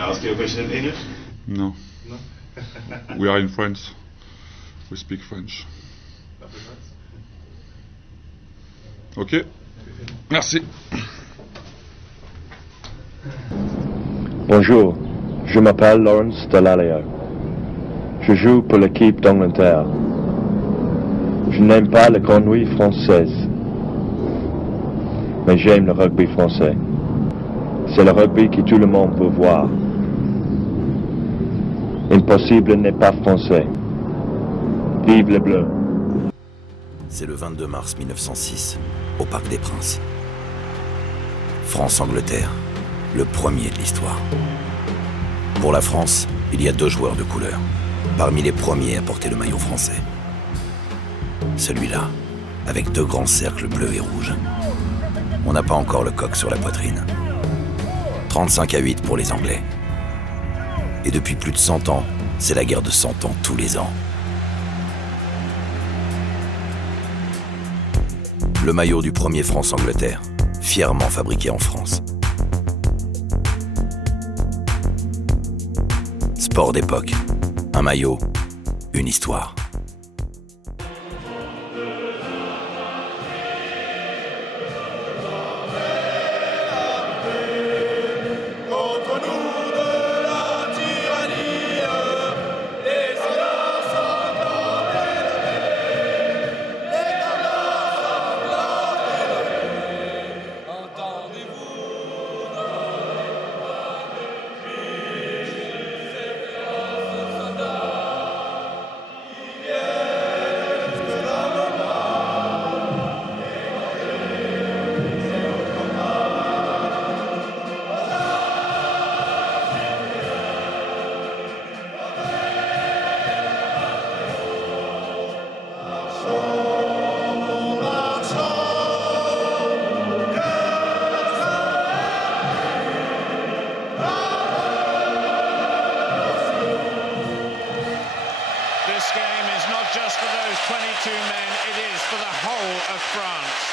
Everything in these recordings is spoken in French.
ask you a question in English? No. No? We are in France. We speak French. Ok. Merci. Bonjour, je m'appelle Lawrence Dallaire. Je joue pour l'équipe d'Angleterre. Je n'aime pas la grenouille française, mais j'aime le rugby français. C'est le rugby que tout le monde veut voir. Impossible n'est pas français. Vive les Bleus. C'est le 22 mars 1906, au Parc des Princes. France-Angleterre, le premier de l'histoire. Pour la France, il y a 2 joueurs de couleur, parmi les premiers à porter le maillot français. Celui-là, avec 2 grands cercles bleus et rouges. On n'a pas encore le coq sur la poitrine. 35-8 pour les Anglais. Et depuis plus de 100 ans, c'est la guerre de 100 ans tous les ans. Le maillot du premier France-Angleterre, fièrement fabriqué en France. Sport d'époque, un maillot, une histoire. This game is not just for those 22 men, it is for the whole of France.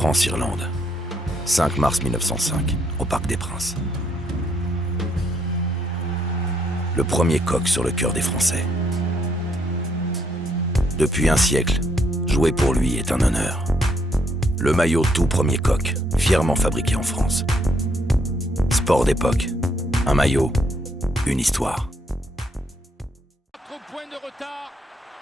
France-Irlande, 5 mars 1905, au Parc des Princes. Le premier coq sur le cœur des Français. Depuis un siècle, jouer pour lui est un honneur. Le maillot tout premier coq, fièrement fabriqué en France. Sport d'époque, un maillot, une histoire. 4 points de retard,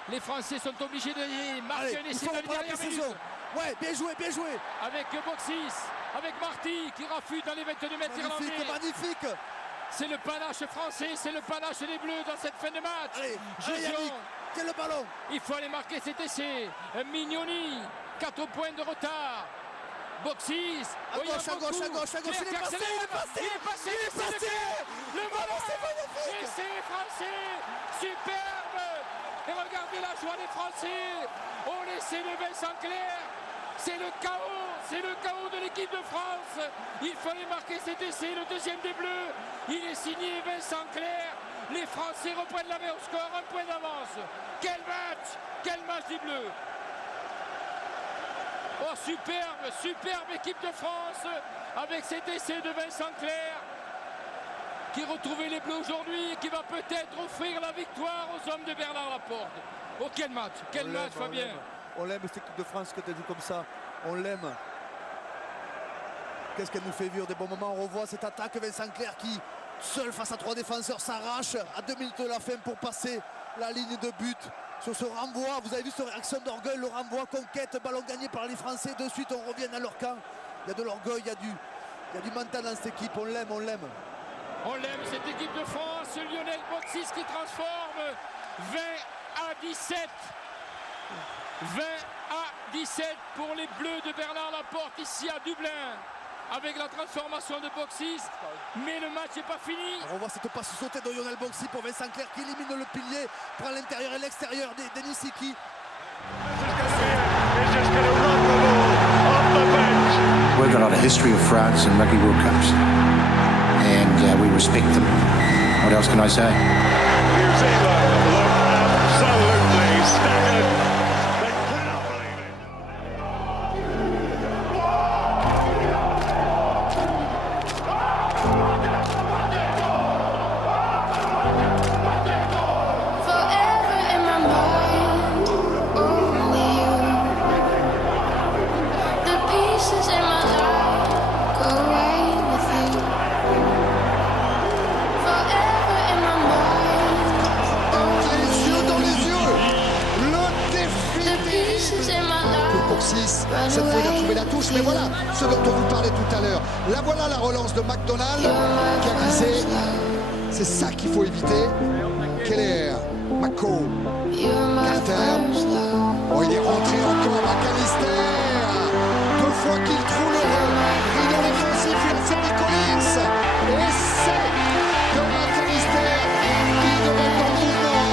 les Français sont obligés de marquer un essai dans les dernières minutes. Ouais, bien joué, bien joué. Avec Boxis, avec Marty qui refuse dans les 22 mètres irlandais. Magnifique. C'est le panache français, c'est le panache des Bleus dans cette fin de match. Allez, Yannick, tiens le ballon. Il faut aller marquer cet essai. Mignoni, 4 points de retard. Boxis, à gauche, il est passé, le ballon, c'est magnifique. Essai français, superbe. Et regardez la joie des Français. On essaie de Vincent Clerc. C'est le chaos de l'équipe de France. Il fallait marquer cet essai, le deuxième des Bleus. Il est signé Vincent Clerc. Les Français reprennent la main au score, 1 point d'avance. Quel match des Bleus. Oh, superbe équipe de France avec cet essai de Vincent Clerc qui retrouvait les Bleus aujourd'hui et qui va peut-être offrir la victoire aux hommes de Bernard Laporte. Oh, quel match, Fabien. On l'aime cette équipe de France que tu as vu comme ça, on l'aime. Qu'est-ce qu'elle nous fait vivre des bons moments. On revoit cette attaque, Vincent Clerc qui, seul face à 3 défenseurs, s'arrache à 2 minutes de la fin pour passer la ligne de but. Sur ce renvoi, vous avez vu cette réaction d'orgueil, le renvoi, conquête, ballon gagné par les Français. De suite, on revient à leur camp. Il y a de l'orgueil, il y a du mental dans cette équipe. On l'aime. On l'aime, cette équipe de France. Lionel Boxis qui transforme 20 à 17. 20 à 17 pour les Bleus de Bernard Laporte ici à Dublin. Avec la transformation de Boxis, mais le match n'est pas fini. On voit cette passe sautée de Lionel Boxis pour Vincent Clerc qui élimine le pilier, prend l'intérieur et l'extérieur d'Denis Siki. We've got a lot of history of France and Rugby World Cups, and we respect them. What else can I say? New Zealand look absolutely staggered. They cannot believe it. Forever in my mind, only you. The pieces in my life go away with you. Forever in my mind, Les yeux dans les yeux, le défi the pieces in my life. pour 6. Cette fois, il a trouvé la touche, mais voilà ce dont on vous parlait tout à l'heure. Là, voilà la relance de McDonald qui a glissé. C'est ça qu'il faut éviter. Keller, Mako, You're my Carter. first love. Oh, il est rentré encore McAllister. 2 fois qu'il trouve le rideau défensif, il a servi Collins. Et c'est de McAllister qui devait être dans le mouvement.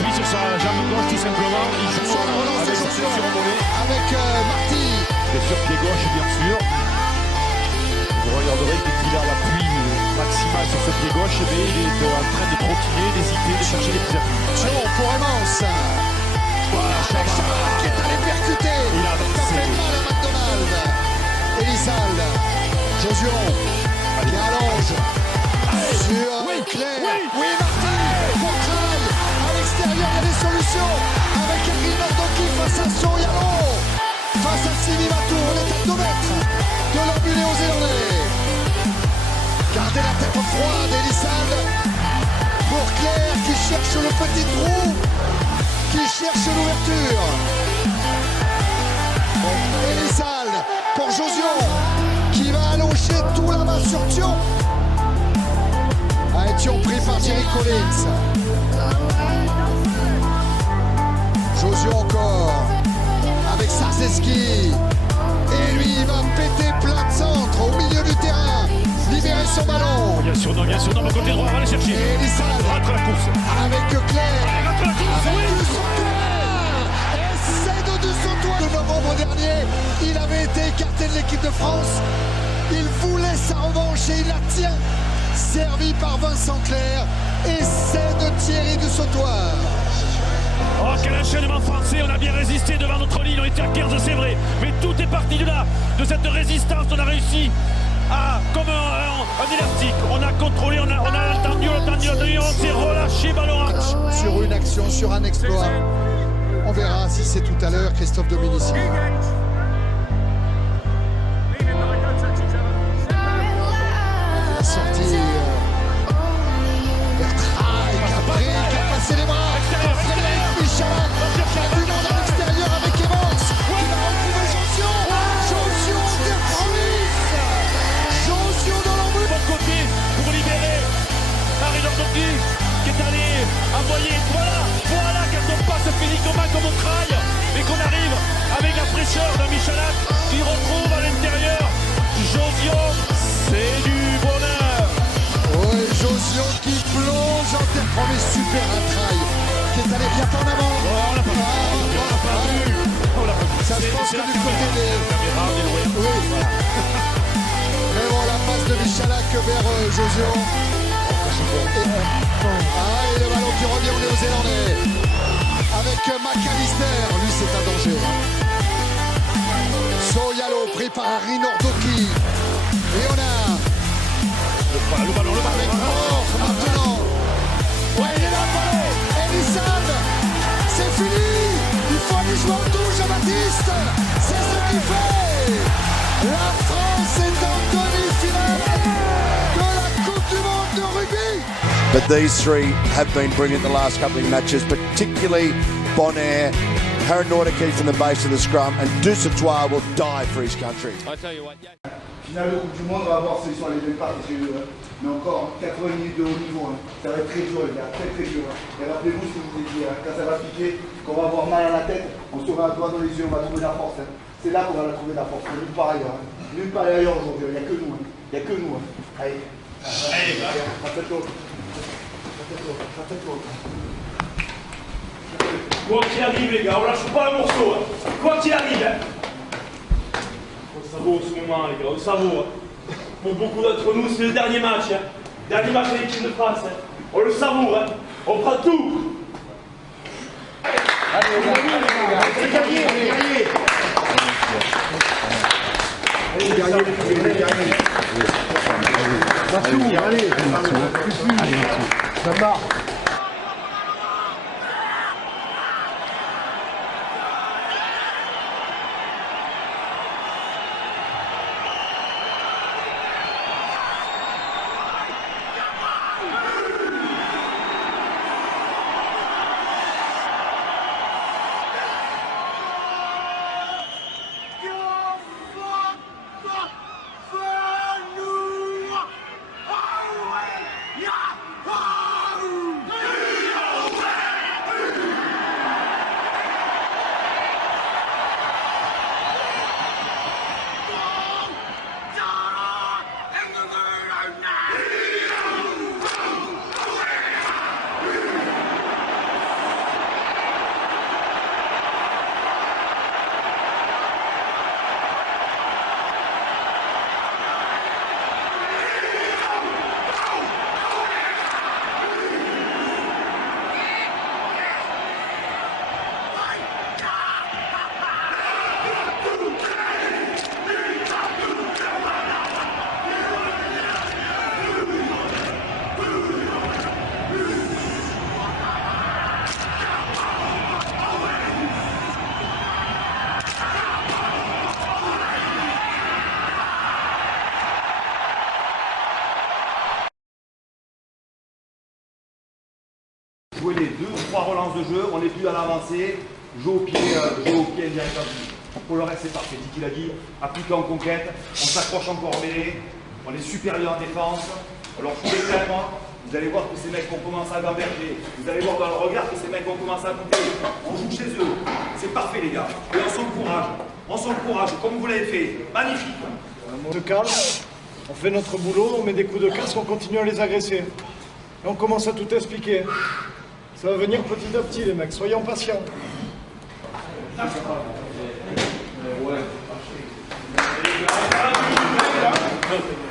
Puis sur sa jambe gauche tout simplement, il joue Sur la relance avec des son champions. sur volée. Avec Marty. Et sur pied gauche bien sûr. Vous regarderez qu'il a l'appui maximal sur ce pied gauche, mais il est en train de trottiner, d'hésiter, de chercher les petits appuis. Joe pour Evans. Avec Chaval qui est allé percuter. Il a Ça avancé. fait mal à McDonald. Elisal. Josuron qui allonge. Sur Claire. Oui, Marty. Pour Kral. À l'extérieur, il y a des solutions. Avec Henry Nordoki face à Soriano. Face à Simi Matour. On est à 2 mètres de l'obus néo-zélandais. Gardez la tête froide, Elisal. Pour Claire qui cherche le petit trou. Qui cherche l'ouverture. Elisal pour Josion qui va allonger tout là-bas sur Thion. Thion pris par Jerry Collins. Josion encore avec Sarzeski. Et lui il va péter plein de centre au milieu du terrain. Libérer son ballon. Bien sûr, non, le côté droit, on va aller chercher. Et Elisal Rentre la course. avec Claire. Rentre la course, Avec oui. du Sautoir. Et c'est de Sautoir. Le novembre dernier, il avait été écarté de l'équipe de France. Il voulait sa revanche et il la tient. Servi par Vincent Clerc. Et c'est de Thierry du Sautoir. Oh, quel enchaînement français, on a bien résisté devant notre ligne, on était à 15, c'est vrai. Mais tout est parti de là, de cette résistance, on a réussi à, comme un élastique. On a contrôlé, on a attendu, on s'est relâché, ballon. Sur une action, sur un exploit. On verra si c'est tout à l'heure Christophe Dominici. La sortie Bertraille qui a passé les bras. Frédéric Michalak qui a du monde à l'extérieur avec Evans qui va retrouver Josio. Josio Terprovis. Josio dans l'embut. Bon côté pour libérer Harry Nordoki qui est allé envoyer. Voilà quand on passe physiquement comme on craille et qu'on arrive avec la fraîcheur de Michalak qui retrouve à l'intérieur Josio, c'est du bonheur. Oui, Josio qui plonge en Terprovis, super un trail qui est allé bien en avant. Oh, on l'a pas vu. Ça se passe que du côté des... Oui. Mais bon, la passe de Michalak vers Josio. Et le ballon qui revient aux Néo-Zélandais. Avec McAllister, lui c'est un danger. Soyalo pris par Harry Nordoki. Et on a... Le ballon. Avec Mort maintenant. Ouais, il est là le ballon. Elisab, c'est fini. Il faut aller jouer en touche à Baptiste. C'est ce qu'il fait. La France est en demi-finale de la Coupe du Monde de rugby. But these three have been brilliant the last couple of matches, particularly Bonaire, Harry Nordoki from the base of the scrum, and Dusatoir will die for his country. I tell you what, yeah. Finale de Coupe du Monde, on va voir s'ils sont allés bien partis, mais encore 80 minutes de haut niveau, hein. Ça va être très dur les gars, très dur. Et rappelez-vous ce que je vous ai dit, hein. Quand ça va piquer, qu'on va avoir mal à la tête, on se met un doigt dans les yeux, on va trouver la force. Hein. C'est là qu'on va la trouver la force, nulle part ailleurs. Hein. Nulle part ailleurs aujourd'hui, il n'y a que nous. Hein. Il n'y a que nous. Hein. Allez, les gars, rappelle-toi. Quoi qu'il arrive les gars, on lâche pas le morceau. Hein. Quoi qu'il arrive. Hein. On savoure ce moment les gars, on savoure. Pour beaucoup d'entre nous, c'est le dernier match. Hein. Dernier match de l'équipe de France. Hein. On le savoure. Hein. On prend tout. Allez les gars, c'est gagné, on est gagné. Allez, ça marche. Jouer les 2 ou 3 relances de jeu, on n'est plus à l'avancée, jouer au pied indirect. Pour le reste c'est parfait, Dicky l'a dit, appliquer en conquête, on s'accroche encore au mêlée, on est supérieur en défense. Alors je vous les calme, vous allez voir que ces mecs vont commencer à gamberger, vous allez voir dans le regard que ces mecs vont commencer à goûter. On joue chez eux, c'est parfait les gars, et on s'encourage, comme vous l'avez fait, magnifique. On se calme, on fait notre boulot, on met des coups de casse, on continue à les agresser. Et on commence à tout expliquer. Ça va venir petit à petit les mecs, soyons patients.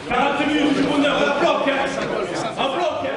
40 minutes du bonheur, un bloc, hein. Un bloc, hein.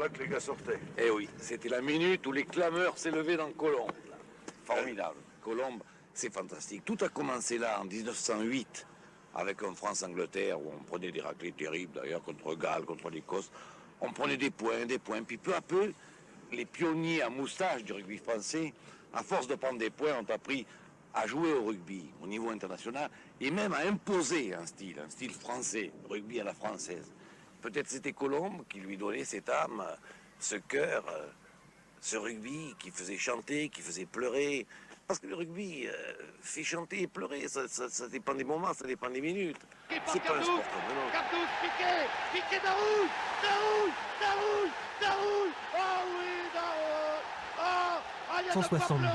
là que les gars sortaient. Eh oui, c'était la minute où les clameurs s'élevaient dans Colombes. Formidable. Colombes, c'est fantastique. Tout a commencé là, en 1908, avec un France-Angleterre, où on prenait des raclées terribles, d'ailleurs, contre Galles, contre l'Écosse. On prenait des points. Puis peu à peu, les pionniers à moustache du rugby français, à force de prendre des points, ont appris à jouer au rugby au niveau international et même à imposer un style français, rugby à la française. Peut-être c'était Colombe qui lui donnait cette âme, ce cœur, ce rugby qui faisait chanter, qui faisait pleurer. Parce que le rugby fait chanter et pleurer, ça dépend des moments, ça dépend des minutes. C'est pas un sport comme l'autre. Cardouz, Piqué Darouille. Oh oui, Darouille. Oh, il y a 162. Je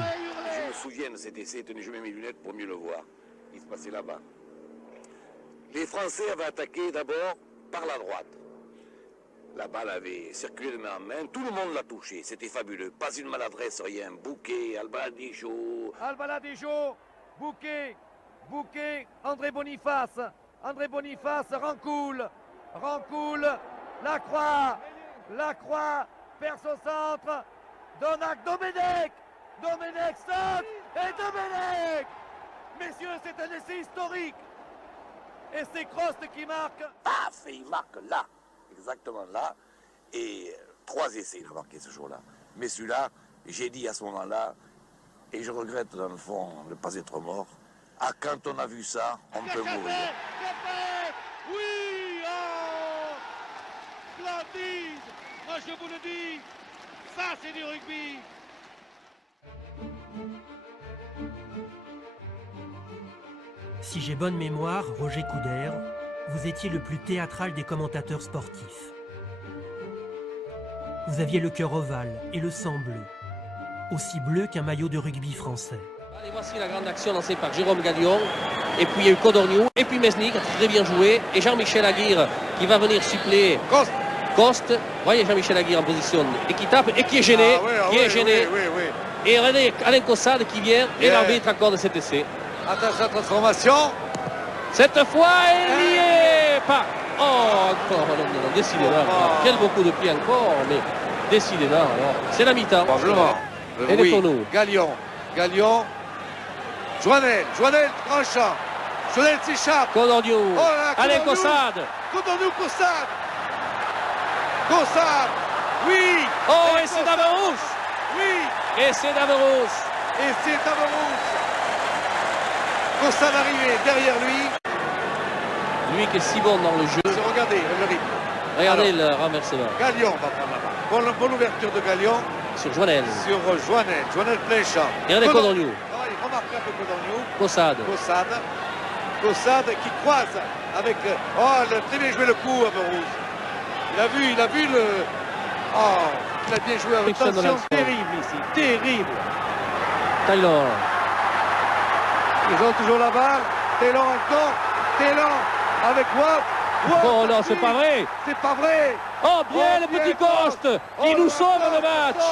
me souviens de cet essai, tenez, je mets mes lunettes pour mieux le voir. Il se passait là-bas. Les Français avaient attaqué d'abord par la droite. La balle avait circulé de main en main, tout le monde l'a touché, c'était fabuleux. Pas une maladresse, rien. Bouquet, Albaladejo. Albaladejo, Bouquet, André Boniface, Rancoul, Lacroix, perce au centre, Domenech saute, et Domenech. Messieurs, c'est un essai historique. Et c'est Crost qui marque. Paf, et il marque là, exactement là. Et 3 essais, il a marqué ce jour-là. Mais celui-là, j'ai dit à ce moment-là, et je regrette dans le fond de ne pas être mort, ah, quand on a vu ça, on peut mourir. Oui, oh, splendide. Moi, je vous le dis, ça, c'est du rugby. Si j'ai bonne mémoire, Roger Coudert, vous étiez le plus théâtral des commentateurs sportifs. Vous aviez le cœur ovale et le sang bleu, aussi bleu qu'un maillot de rugby français. Allez, voici la grande action lancée par Jérôme Galion. Et puis il y a eu Codorniou, et puis Mesnik, très bien joué. Et Jean-Michel Aguirre qui va venir suppléer Coste. Voyez Jean-Michel Aguirre en position et qui tape et qui est gêné. Et René Alain Cossade qui vient et l'arbitre accorde cet essai. Attention à la transformation. Cette fois, elle n'y est pas. Oh, encore, non, décidément. Quel beau coup de pied encore, mais décidément. C'est la mi-temps. Probablement. Et les tourneaux. Galion. Joannel, tranchant. Joannel s'échappe. Codorniou. Oh là, Alain Cossade. Cossade. Oui. Oh, et c'est Daverous. Oui. Et c'est Daverous. Cossade arrivé derrière lui. Lui qui est si bon dans le jeu. Regardez le rythme. Regardez le renversement. Galion va prendre la balle. Bonne ouverture de Galion. Sur Joannel. Joannel plein champ. Et regardez Codorniou. Il remarque un peu Codorniou. Cossade qui croise avec... Oh, très bien joué le coup à Berouz. Il a vu le... Oh, il a bien joué avec attention. Terrible ici, terrible. Taylor. Ils ont toujours la balle. Taylor encore. Taylor avec Watt. Oh non, c'est pas vrai. Oh, bien le petit Coste. Il nous sauve le match.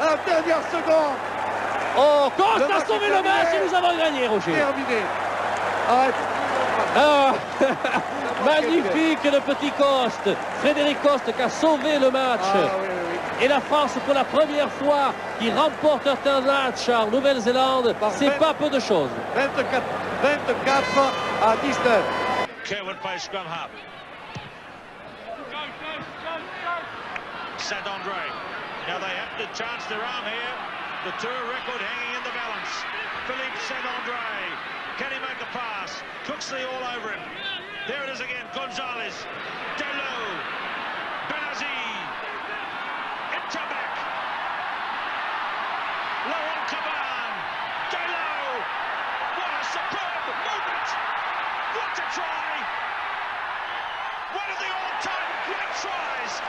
À la dernière seconde. Oh, Coste a sauvé le match et nous avons gagné, Roger. Terminé. Arrête. Ah, magnifique le petit Coste. Frédéric Coste qui a sauvé le match. Et la France, pour la première fois, qui remporte un match en Nouvelle-Zélande, c'est pas peu de choses. 24 à 19. Kerwood plays scrum half. Saint-André. Now they have to chance their arm here. The tour record hanging in the balance. Philippe Saint-André. Can he make a pass? Cooksley all over him. There it is again. Gonzalez. Delou. Benazi. Intabac. Laurent Caban. Delou. What a superb movement. What a try. One of the all-time great tries.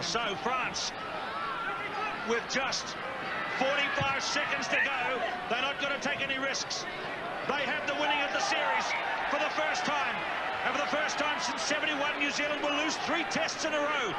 So France, with just 45 seconds to go, they're not going to take any risks. They have the winning of the series for the first time. And for the first time since 71, New Zealand will lose 3 tests in a row.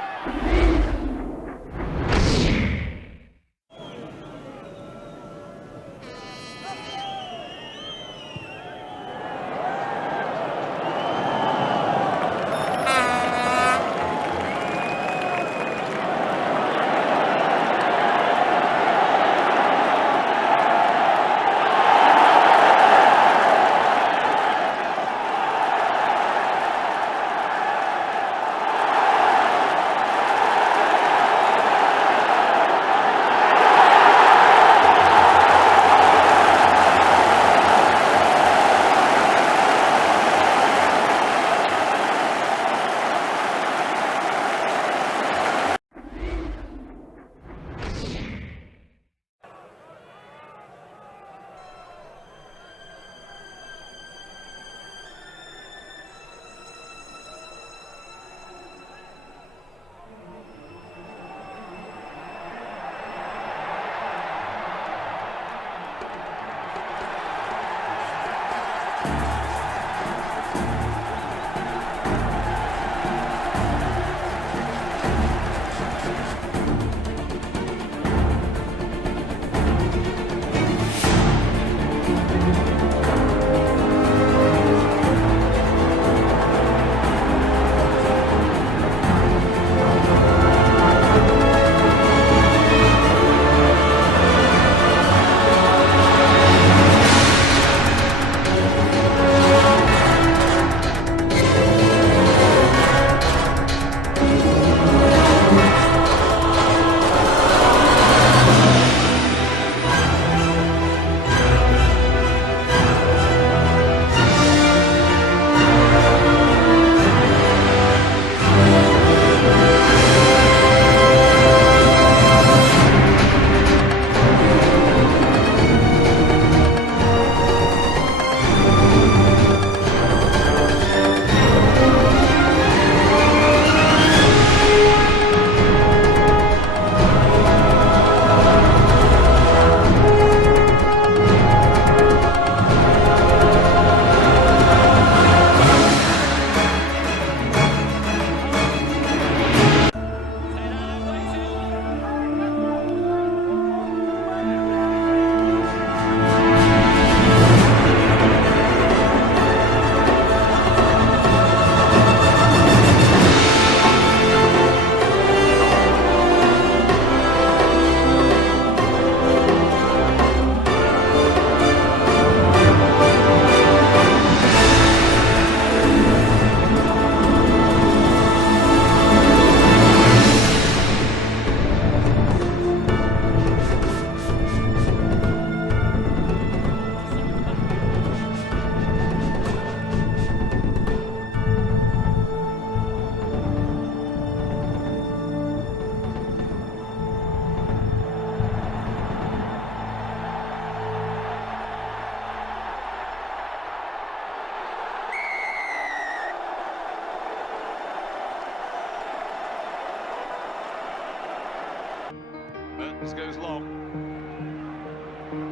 pass goes long.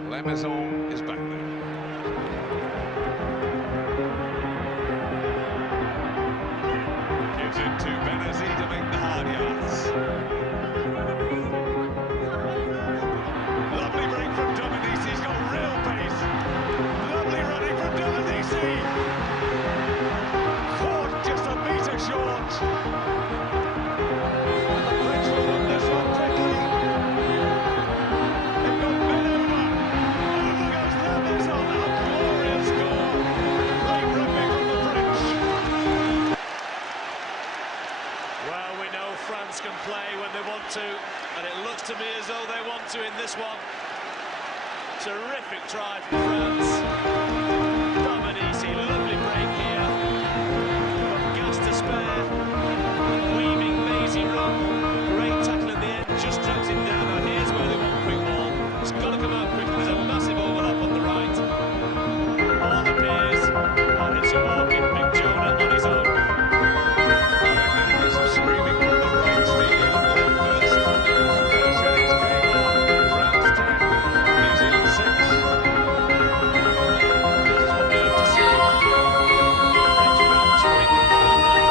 La Maison is back there. Gives it to Benazzi to make the hard yards. Lovely break from Dominici, he's got real pace. Lovely running from Dominici. Caught just a metre short. And the French will win this one quickly. They've got Ben over. And look goes La Maison, a glorious score. Great rugby from the French. Well, we know France can play when they want to, and it looks to me as though they want to in this one. Terrific try from France. Dominici, lovely break here. From gas to spare. Weaving Maisie run. Great tackle in the end, just drags him down. Now here's where they want quick ball. It's got to come out quickly. There's a massive overlap on the right. All the pairs, and it's a walking Big Jonah on his own. Screaming from the right, Steve. First, Cheney's game on. France 10, New Zealand 6. This is what we have to see. French match, winning the ball back.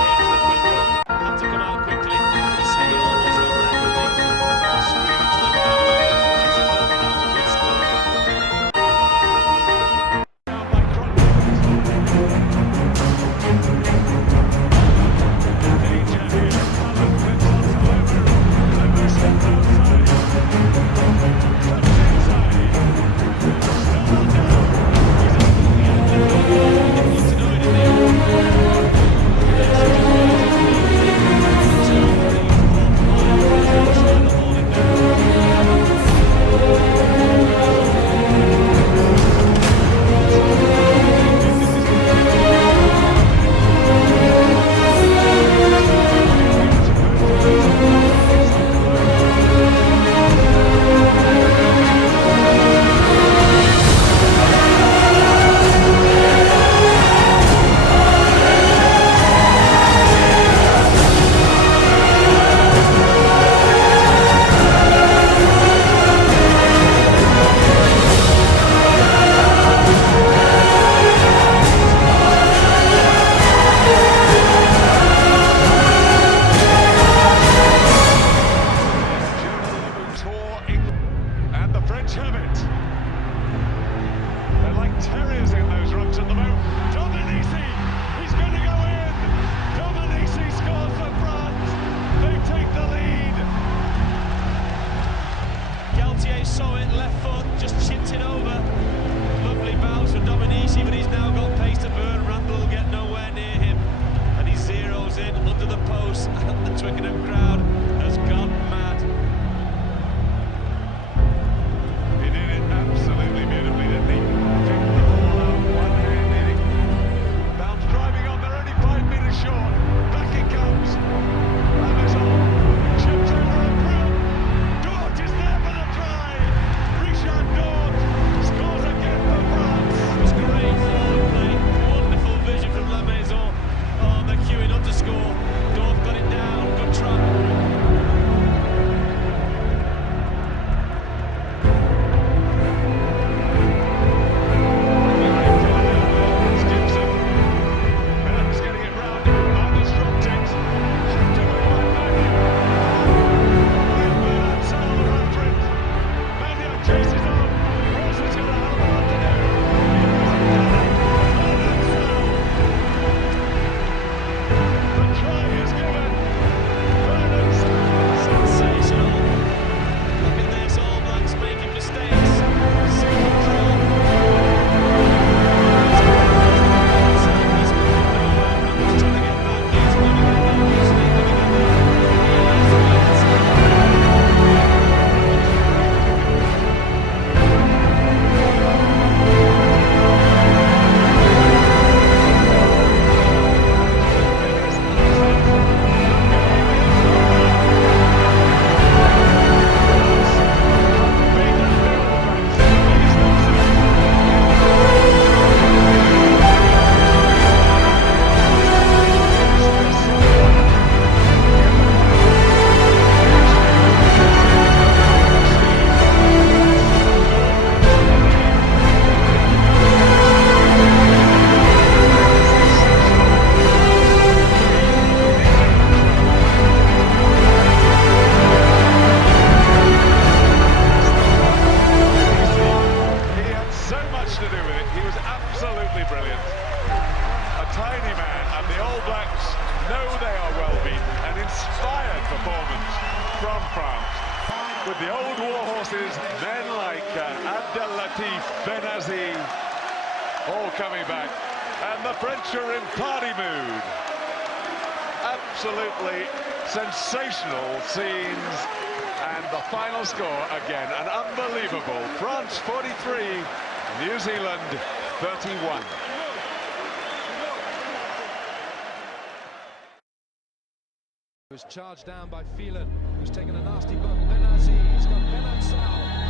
Here's the quick run. Had to come out quickly. You see, he almost went left, didn't he? Screaming to the right. Massive overlap, good score. Down by Cronwell. Danger here. Cullen flips onto Weber. Weber steps outside. Cuts inside. Still not down. He's up to the end. He needs to do it in the end. There's a good way to lead. 2, 3, 4, 5. Trying to hold it down. And the French have it. They're like terriers in those rucks at the moment. Dominici, he's going to go in. Dominici scores for France. They take the lead. Galtier saw it, left foot, just chipped it over. Lovely bounce from Dominici, but he's now got pace to burn. Randall will get nowhere near him. And he zeroes in under the post, and the Twickenham crowd has gone mad. He did it absolutely beautifully, didn't he? Picked the ball out one-handed. faces, men like Abdel Latif Benazi, all coming back. And the French are in party mood. Absolutely sensational scenes. And the final score, again, an unbelievable. France 43, New Zealand 31. Was charged down by Phelan, who's taken a nasty bump. Benazi, he's got Benansal.